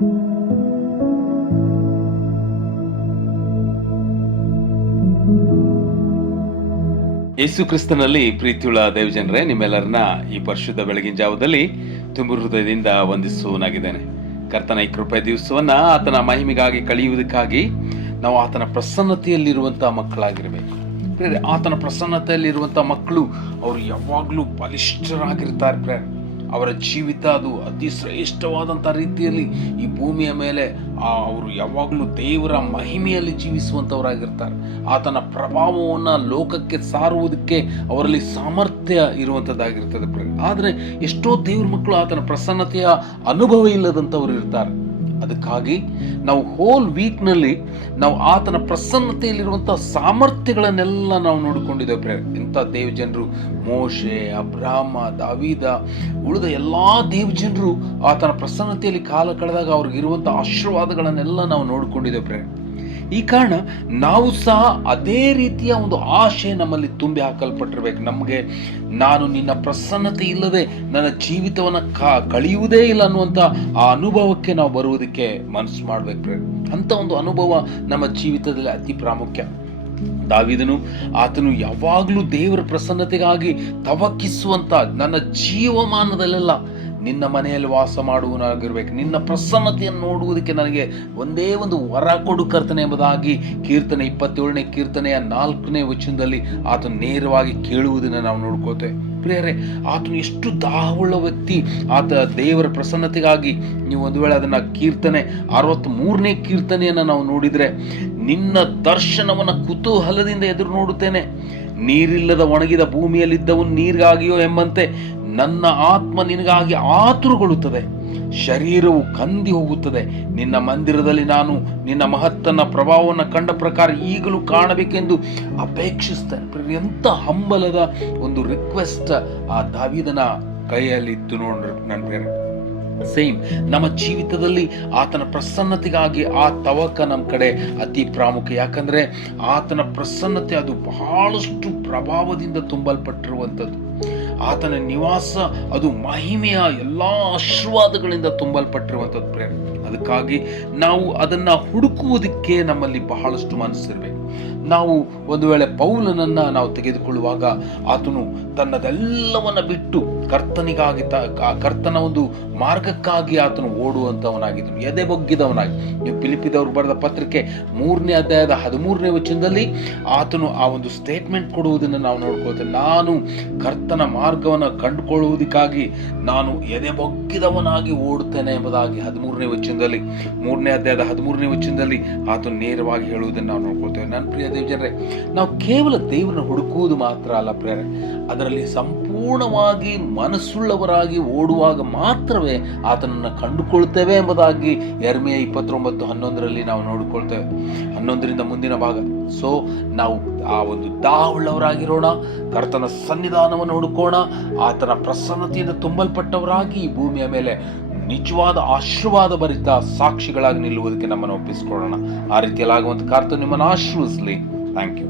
ಯೇಸು ಕ್ರಿಸ್ತನಲ್ಲಿ ಪ್ರೀತಿಯುಳ್ಳ ದೇವಜನರೇ, ನಿಮ್ಮೆಲ್ಲರನ್ನ ಈ ಪರಿಶುದ್ಧ ಬೆಳಗಿನ ಜಾವದಲ್ಲಿ ತುಂಬು ಹೃದಯದಿಂದ ವಂದಿಸುವನಾಗಿದ್ದೇನೆ. ಕರ್ತನ ಈ ಕೃಪೆ ದಿವಸವನ್ನ ಆತನ ಮಹಿಮೆಗಾಗಿ ಕಳೆಯುವುದಕ್ಕಾಗಿ ನಾವು ಆತನ ಪ್ರಸನ್ನತೆಯಲ್ಲಿರುವಂತಹ ಮಕ್ಕಳಾಗಿರ್ಬೇಕು. ಆತನ ಪ್ರಸನ್ನತೆಯಲ್ಲಿರುವಂತಹ ಮಕ್ಕಳು ಅವರು ಯಾವಾಗಲೂ ಬಲಿಷ್ಠರಾಗಿರ್ತಾರೆ. ಅವರ ಜೀವಿತ ಅದು ಅತಿ ಶ್ರೇಷ್ಠವಾದಂಥ ರೀತಿಯಲ್ಲಿ ಈ ಭೂಮಿಯ ಮೇಲೆ ಅವರು ಯಾವಾಗಲೂ ದೇವರ ಮಹಿಮೆಯಲ್ಲಿ ಜೀವಿಸುವಂಥವರಾಗಿರ್ತಾರೆ. ಆತನ ಪ್ರಭಾವವನ್ನು ಲೋಕಕ್ಕೆ ಸಾರುವುದಕ್ಕೆ ಅವರಲ್ಲಿ ಸಾಮರ್ಥ್ಯ ಇರುವಂಥದ್ದಾಗಿರ್ತದೆ. ಆದರೆ ಎಷ್ಟೋ ದೇವ್ರ ಮಕ್ಕಳು ಆತನ ಪ್ರಸನ್ನತೆಯ ಅನುಭವ ಇಲ್ಲದಂಥವ್ರು ಇರ್ತಾರೆ. ಅದಕ್ಕಾಗಿ ನಾವು ಹೋಲ್ ವೀಕ್ನಲ್ಲಿ ನಾವು ಆತನ ಪ್ರಸನ್ನತೆಯಲ್ಲಿರುವಂಥ ಸಾಮರ್ಥ್ಯಗಳನ್ನೆಲ್ಲ ನಾವು ನೋಡಿಕೊಂಡಿದ್ದೇವೆ. ಇಂಥ ದೇವಜನರು ಮೋಶೆ, ಅಬ್ರಾಮ, ದಾವೀದ, ಉಳಿದ ಎಲ್ಲ ದೇವಜನರು ಆತನ ಪ್ರಸನ್ನತೆಯಲ್ಲಿ ಕಾಲ ಕಳೆದಾಗ ಅವ್ರಿಗಿರುವಂಥ ಆಶೀರ್ವಾದಗಳನ್ನೆಲ್ಲ ನಾವು ನೋಡಿಕೊಂಡಿದ್ದೇವೆ. ಈ ಕಾರಣ ನಾವು ಸಹ ಅದೇ ರೀತಿಯ ಒಂದು ಆಶೆ ನಮ್ಮಲ್ಲಿ ತುಂಬಿ ಹಾಕಲ್ಪಟ್ಟಿರ್ಬೇಕು. ನಮಗೆ ನಾನು ನಿನ್ನ ಪ್ರಸನ್ನತೆ ಇಲ್ಲದೆ ನನ್ನ ಜೀವಿತವನ್ನು ಕಳೆಯುವುದೇ ಇಲ್ಲ ಅನ್ನುವಂಥ ಆ ಅನುಭವಕ್ಕೆ ನಾವು ಬರುವುದಕ್ಕೆ ಮನಸ್ಸು ಮಾಡ್ಬೇಕು. ಅಂತ ಒಂದು ಅನುಭವ ನಮ್ಮ ಜೀವಿತದಲ್ಲಿ ಅತಿ ಪ್ರಾಮುಖ್ಯ. ದಾವೀದನು ಆತನು ಯಾವಾಗಲೂ ದೇವರ ಪ್ರಸನ್ನತೆಗಾಗಿ ತವಕಿಸುವಂತ, ನನ್ನ ಜೀವಮಾನದಲ್ಲೆಲ್ಲ ನಿನ್ನ ಮನೆಯಲ್ಲಿ ವಾಸ ಮಾಡುವನಾಗಿರ್ಬೇಕು, ನಿನ್ನ ಪ್ರಸನ್ನತೆಯನ್ನು ನೋಡುವುದಕ್ಕೆ ನನಗೆ ಒಂದೇ ಒಂದು ವರ ಕೊಡು ಕರ್ತನೆ ಎಂಬುದಾಗಿ ಕೀರ್ತನೆ 27ನೇ ಕೀರ್ತನೆಯ 4ನೇ ವಚನದಲ್ಲಿ ಆತನು ನೇರವಾಗಿ ಕೇಳುವುದನ್ನು ನಾವು ನೋಡ್ಕೋತೇವೆ. ಪ್ರಿಯರೇ, ಆತನು ಎಷ್ಟು ದಾಹವುಳ್ಳ ವ್ಯಕ್ತಿ. ಆತ ದೇವರ ಪ್ರಸನ್ನತೆಗಾಗಿ ನೀವು ಒಂದು ವೇಳೆ ಅದನ್ನ ಕೀರ್ತನೆ 63ನೇ ಕೀರ್ತನೆಯನ್ನು ನಾವು ನೋಡಿದ್ರೆ, ನಿನ್ನ ದರ್ಶನವನ್ನು ಕುತೂಹಲದಿಂದ ಎದುರು ನೋಡುತ್ತೇನೆ, ನೀರಿಲ್ಲದ ಒಣಗಿದ ಭೂಮಿಯಲ್ಲಿದ್ದವನು ನೀರಿಗಾಗಿಯೋ ಎಂಬಂತೆ ನನ್ನ ಆತ್ಮ ನಿನಗಾಗಿ ಆತುರಗೊಳ್ಳುತ್ತದೆ, ಶರೀರವು ಕಂದಿ ಹೋಗುತ್ತದೆ. ನಿನ್ನ ಮಂದಿರದಲ್ಲಿ ನಾನು ನಿನ್ನ ಮಹತ್ತನ ಪ್ರಭಾವವನ್ನು ಕಂಡ ಪ್ರಕಾರ ಈಗಲೂ ಕಾಣಬೇಕೆಂದು ಅಪೇಕ್ಷಿಸ್ತೇನೆ. ಎಂಥ ಹಂಬಲದ ಒಂದು ರಿಕ್ವೆಸ್ಟ್ ಆ ದಾವೀದನ ಕೈಯಲ್ಲಿ ಇತ್ತು ನೋಡ್ರಿ ನನ್ನ ಪ್ರಿಯರೇ. ಸೇಮ್ ನಮ್ಮ ಜೀವಿತದಲ್ಲಿ ಆತನ ಪ್ರಸನ್ನತೆಗಾಗಿ ಆ ತವಕ ನಮ್ಮ ಕಡೆ ಅತಿ ಪ್ರಾಮುಖ್ಯ. ಯಾಕಂದ್ರೆ ಆತನ ಪ್ರಸನ್ನತೆ ಅದು ಬಹಳಷ್ಟು ಪ್ರಭಾವದಿಂದ ತುಂಬಲ್ಪಟ್ಟಿರುವಂಥದ್ದು. ಆತನ ನಿವಾಸ ಅದು ಮಹಿಮೆಯ ಎಲ್ಲ ಆಶೀರ್ವಾದಗಳಿಂದ ತುಂಬಲ್ಪಟ್ಟಿರುವಂಥದ್ದು ಪ್ರೇಮ. ಅದಕ್ಕಾಗಿ ನಾವು ಅದನ್ನ ಹುಡುಕುವುದಕ್ಕೆ ನಮ್ಮಲ್ಲಿ ಬಹಳಷ್ಟು ಮನಸ್ಸಿರಬೇಕು. ನಾವು ಒಂದು ವೇಳೆ ಪೌಲನನ್ನ ನಾವು ತೆಗೆದುಕೊಳ್ಳುವಾಗ ಆತನು ತನ್ನದೆಲ್ಲವನ್ನ ಬಿಟ್ಟು ಕರ್ತನಿಗಾಗಿ ಕರ್ತನ ಒಂದು ಮಾರ್ಗಕ್ಕಾಗಿ ಆತನು ಓಡುವಂತವನಾಗಿದ್ದನು, ಎದೆ ಬೊಗ್ಗಿದವನಾಗಿ. ನೀವು ಫಿಲಿಪ್ಪಿದವರು ಬರೆದ ಪತ್ರಿಕೆ 3ನೇ ಅಧ್ಯಾಯದ 13ನೇ ವಚನದಲ್ಲಿ ಆತನು ಆ ಒಂದು ಸ್ಟೇಟ್ಮೆಂಟ್ ಕೊಡುವುದನ್ನು ನಾವು ನೋಡ್ಕೊಳ್ತೇವೆ. ನಾನು ಕರ್ತನ ಮಾರ್ಗವನ್ನು ಕಂಡುಕೊಳ್ಳುವುದಕ್ಕಾಗಿ ನಾನು ಎದೆ ಬೊಗ್ಗಿದವನಾಗಿ ಓಡುತ್ತೇನೆ ಎಂಬುದಾಗಿ 13ನೇ ವಚನದಲ್ಲಿ 3ನೇ ಅಧ್ಯಾಯದ 13ನೇ ವಚನದಲ್ಲಿ ಆತನು ನೇರವಾಗಿ ಹೇಳುವುದನ್ನು ನಾವು ನೋಡ್ಕೊಳ್ತೇವೆ. ನನ್ನ ಪ್ರಿಯ ದೇವಜನರೇ, ನಾವು ಕೇವಲ ದೇವರನ್ನು ಹುಡುಕುವುದು ಮಾತ್ರ ಅಲ್ಲ ಪ್ರಿಯರೇ, ಅದರಲ್ಲಿ ಸಂಪೂರ್ಣವಾಗಿ ಮನಸ್ಸುಳ್ಳವರಾಗಿ ಓಡುವಾಗ ಮಾತ್ರವೇ ಆತನನ್ನು ಕಂಡುಕೊಳ್ತೇವೆ ಎಂಬುದಾಗಿ ಯೆರೆಮೀಯ 29:11 ನಾವು ನೋಡಿಕೊಳ್ತೇವೆ. 11ರಿಂದ ಮುಂದಿನ ಭಾಗ. ಸೊ ನಾವು ಆ ಒಂದು ದಾಹವುಳ್ಳವರಾಗಿರೋಣ, ಕರ್ತನ ಸನ್ನಿಧಾನವನ್ನು ಹುಡುಕೋಣ, ಆತನ ಪ್ರಸನ್ನತೆಯಿಂದ ತುಂಬಲ್ಪಟ್ಟವರಾಗಿ ಈ ಭೂಮಿಯ ಮೇಲೆ ನಿಜವಾದ ಆಶೀರ್ವಾದ ಭರಿತ ಸಾಕ್ಷಿಗಳಾಗಿ ನಿಲ್ಲುವುದಕ್ಕೆ ನಮ್ಮನ್ನು ಒಪ್ಪಿಸಿಕೊಳ್ಳೋಣ. ಆ ರೀತಿಯಲ್ಲಿ ಆಗುವಂತ ಕರ್ತನು ನಿಮ್ಮನ್ನು ಆಶೀರ್ವದಿಸಲಿ. Thank you.